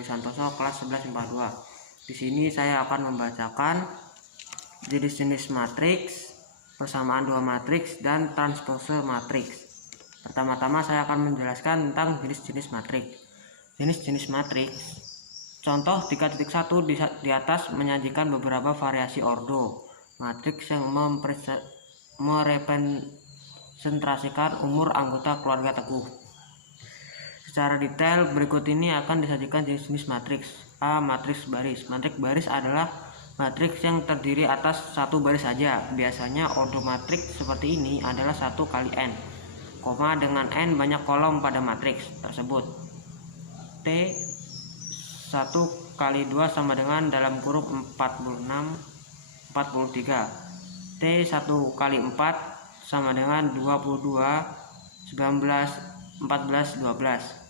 Dwi Santoso, kelas 11 IPA 2. Di sini saya akan membacakan jenis-jenis matriks, persamaan dua matriks, dan transpose matriks. Pertama-tama saya akan menjelaskan tentang jenis-jenis matriks. Jenis-jenis matriks. Contoh 3.1 di atas menyajikan beberapa variasi ordo matriks yang merepresentasikan umur anggota keluarga Teguh. Secara detail berikut ini akan disajikan jenis-jenis matriks. A. Matriks baris. Matriks baris adalah matriks yang terdiri atas satu baris saja. Biasanya ordo matriks seperti ini adalah 1 kali n, dengan n banyak kolom pada matriks tersebut. T 1 kali 2 sama dengan dalam kurung 43. T 1 kali 4 sama dengan 22, 19, 14, 12.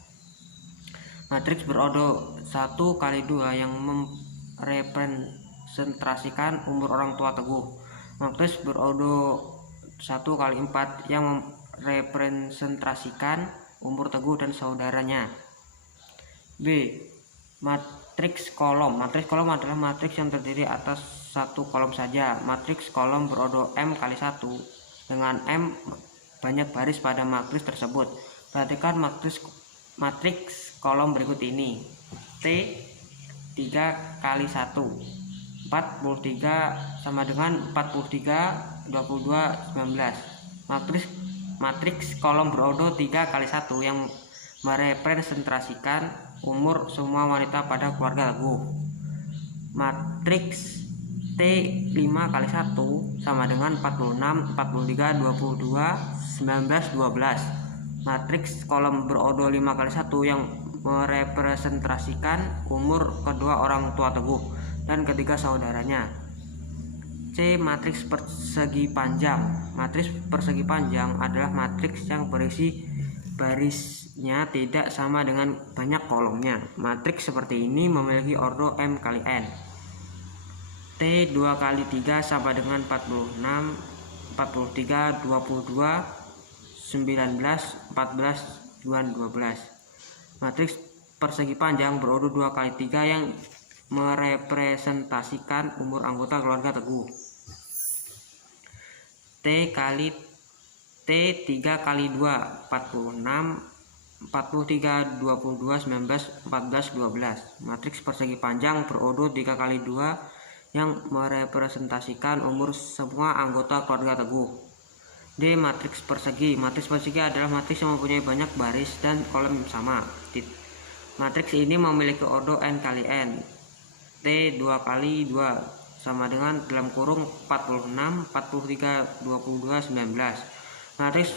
Matriks berodo 1 kali 2 yang merepresentasikan umur orang tua Teguh. Matriks berodo 1 kali 4 yang merepresentasikan umur Teguh dan saudaranya. B. Matriks kolom. Matriks kolom adalah matriks yang terdiri atas satu kolom saja. Matriks kolom berodo M kali 1 dengan M banyak baris pada matriks tersebut. Perhatikan matriks kolom berikut ini. T 3 kali 1 43 sama dengan 43, 22, 19. Matriks kolom berodo 3 kali 1 yang merepresentasikan umur semua wanita pada keluarga Teguh. Matriks T 5 kali 1 sama dengan 46, 43, 22, 19, 12. Matriks kolom berodo 5 kali 1 yang merepresentasikan umur kedua orang tua Teguh dan ketiga saudaranya. C. Matriks persegi panjang. Matriks persegi panjang adalah matriks yang berisi barisnya tidak sama dengan banyak kolomnya. Matriks seperti ini memiliki ordo M kali n. T 2 kali 3 sama dengan 46, 43, 22, 19, 14, 12. Matriks persegi panjang berodo 2 kali 3 yang merepresentasikan umur anggota keluarga Teguh. T 3 kali 2 46, 43, 22, 19, 14, 12. Matriks persegi panjang berodo 3 kali 2 yang merepresentasikan umur semua anggota keluarga Teguh. D. Matriks persegi. Matriks persegi adalah matriks yang mempunyai banyak baris dan kolom yang sama. Matriks ini memiliki ordo n kali n. T 2 kali 2 sama dengan dalam kurung 46, 43, 22, 19. Matriks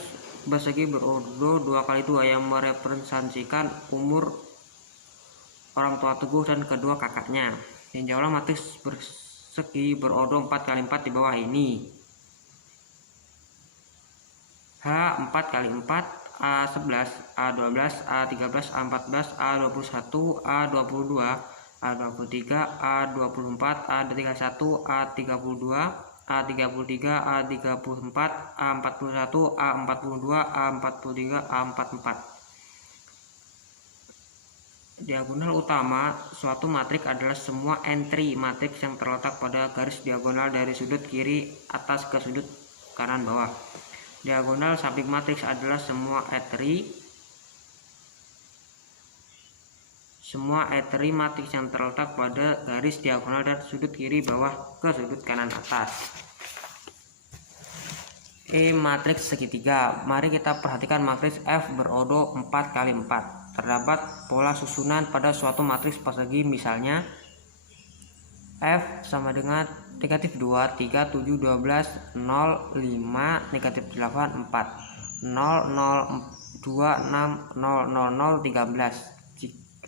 persegi berodo 2 kali 2 yang merepresentasikan umur orang tua Teguh dan kedua kakaknya. Tinjaulah matriks persegi berodo 4 kali 4 di bawah ini. H 4 kali 4, A 11, A 12, A 13, A 14, A 21, A 22, A 23, A 24, A 31, A 32, A 33, A 34, A 41, A 42, A 43, A 44. Diagonal utama suatu matriks adalah semua entry matriks yang terletak pada garis diagonal dari sudut kiri atas ke sudut kanan bawah. Diagonal samping matriks adalah semua entry matriks yang terletak pada garis diagonal dari sudut kiri bawah ke sudut kanan atas. E. Matriks segitiga. Mari kita perhatikan matriks F berodo 4 kali 4. Terdapat pola susunan pada suatu matriks persegi, misalnya F sama dengan negatif 2, 3, 7, 12, 0, 5, negatif 8, 4, 0, 0, 2, 6, 0, 0, 0, 13.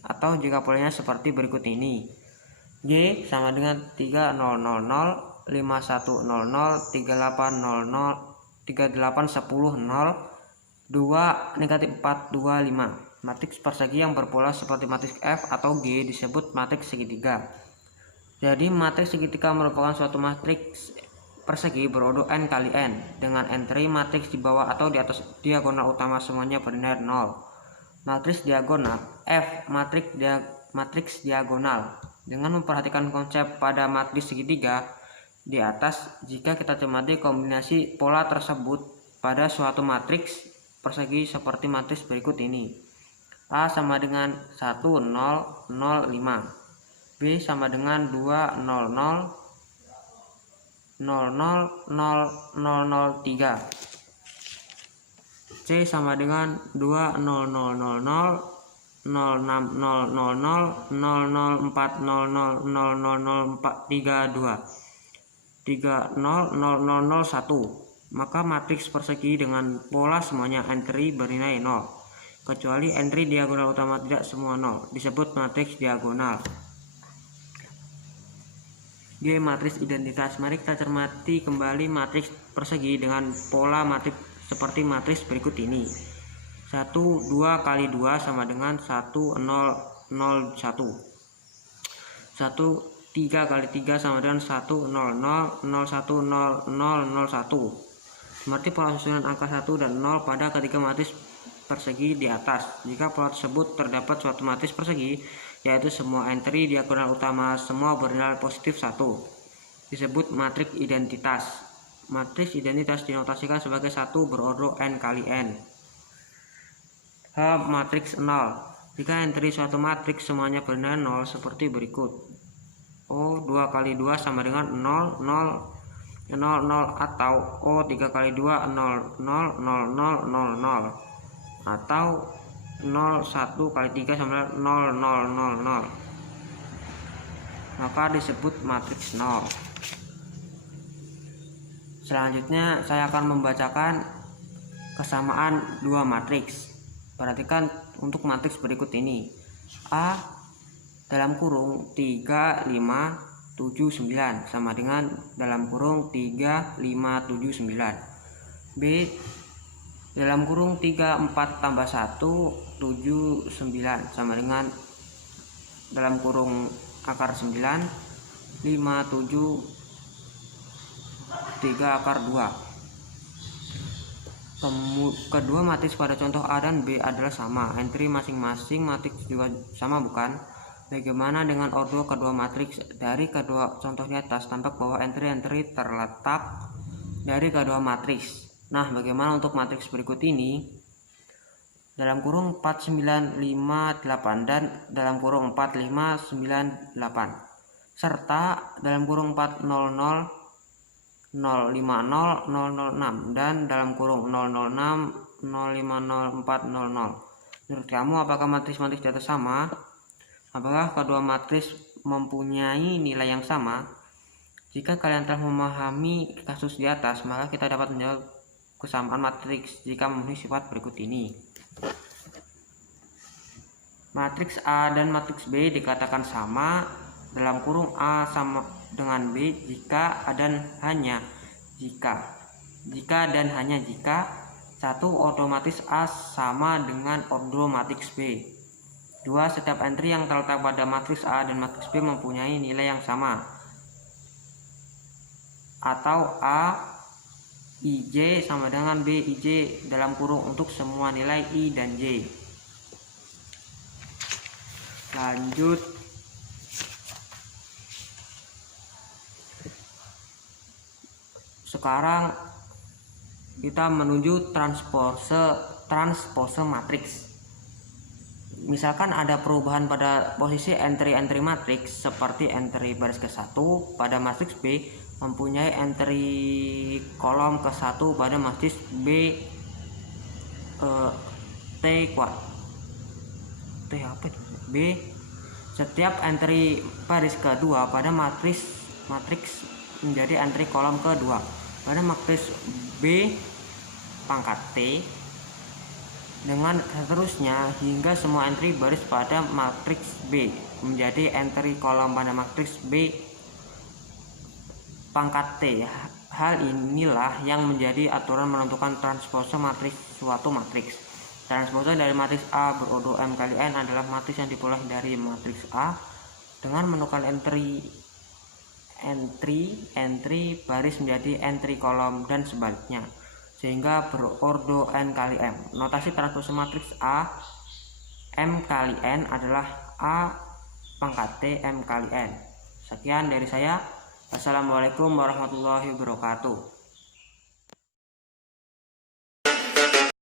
Atau jika polanya seperti berikut ini. Y sama dengan 3, 0, 0, 0, 5, 1, 0, 0, 38, 0, 38, 10, 0, 2, negatif 4, 2, 5. Matriks persegi yang berpola seperti matriks F atau G disebut matriks segitiga. Jadi matriks segitiga merupakan suatu matriks persegi berodo n kali n dengan entry matriks di bawah atau di atas diagonal utama semuanya bernilai 0. Matriks diagonal F. matriks diagonal. Dengan memperhatikan konsep pada matriks segitiga di atas, jika kita cermati kombinasi pola tersebut pada suatu matriks persegi seperti matriks berikut ini. A sama dengan 1 0 0 5, B sama dengan 2 0 0 0 0 0 0 0 3, C sama dengan 2 0 0 0 0 0 6 0 0 0 0 0 4 0 0 0 0 0 4 3 2 3 0 0 0 0 1. Maka matriks persegi dengan pola semuanya entry bernilai 0, kecuali entry diagonal utama tidak semua 0, disebut matriks diagonal. G. Matriks identitas. Mari kita cermati kembali matriks persegi dengan pola matriks seperti matriks berikut ini. 1 2 kali 2 sama dengan 1 0 0 1. 1 3 kali 3 sama dengan 1 0 0 0 1 0 0 0 1. Seperti pola susunan angka 1 dan 0 pada ketiga matriks persegi di atas. Jika pola tersebut terdapat suatu matriks persegi, yaitu semua entry diagonal utama semua bernilai positif 1, disebut matriks identitas. Matriks identitas dinotasikan sebagai 1 berordo n kali n. H. Matriks 0. Jika entry suatu matriks semuanya bernilai 0 seperti berikut. O 2 kali 2 sama dengan 0 0 0 0 atau O 3 kali 2 0 0 0 0 0 0 atau 0 1 kali 3 sama dengan 0 0 0 0, maka disebut matriks 0. Selanjutnya saya akan membacakan kesamaan dua matriks. Perhatikan untuk matriks berikut ini. A dalam kurung 3 5 7 9 sama dengan dalam kurung 3 5 7 9. B dalam kurung 3 4 tambah 1 7 9 sama dengan dalam kurung akar 9 5 7 3 akar 2. Kedua matriks pada contoh A dan B adalah sama, entry masing-masing matriks juga sama, bukan? Bagaimana dengan ordo kedua matriks? Dari kedua contoh di atas tampak bahwa entry-entry terletak dari kedua matriks. Nah, bagaimana untuk matriks berikut ini? Dalam kurung 4 9 5 8 dan dalam kurung 4 5 9 8, serta dalam kurung 4 0 0 0 5 0 0 0 6 dan dalam kurung 0 0 6 0 5 0 4 0 0. Menurut kamu apakah matriks-matriks di atas sama? Apakah kedua matriks mempunyai nilai yang sama? Jika kalian telah memahami kasus di atas, maka kita dapat menjawab kesamaan matriks jika memenuhi sifat berikut ini. Matriks A dan matriks B dikatakan sama dalam kurung A sama dengan B jika dan hanya jika 1. Ordo matriks A sama dengan ordo matriks B. 2. Setiap entry yang terletak pada matriks A dan matriks B mempunyai nilai yang sama, atau A IJ sama dengan B IJ dalam kurung untuk semua nilai I dan J. Lanjut. Sekarang kita menuju transpose matriks. Misalkan ada perubahan pada posisi entry matriks, seperti entry baris ke-1 pada matriks B mempunyai entry kolom ke-1 pada matriks B B. Setiap entry baris ke-2 pada matriks menjadi entry kolom ke-2 pada matriks B pangkat T, dengan seterusnya hingga semua entry baris pada matriks B menjadi entry kolom pada matriks B pangkat T. Hal inilah yang menjadi aturan menentukan transpose matriks suatu matriks. Transpose dari matriks A berordo M kali N adalah matriks yang diperoleh dari matriks A dengan menukar entry baris menjadi entry kolom dan sebaliknya, sehingga berordo n kali m. Notasi transpose matriks A M kali n adalah A pangkat T M kali N. Sekian dari saya. Assalamualaikum warahmatullahi wabarakatuh.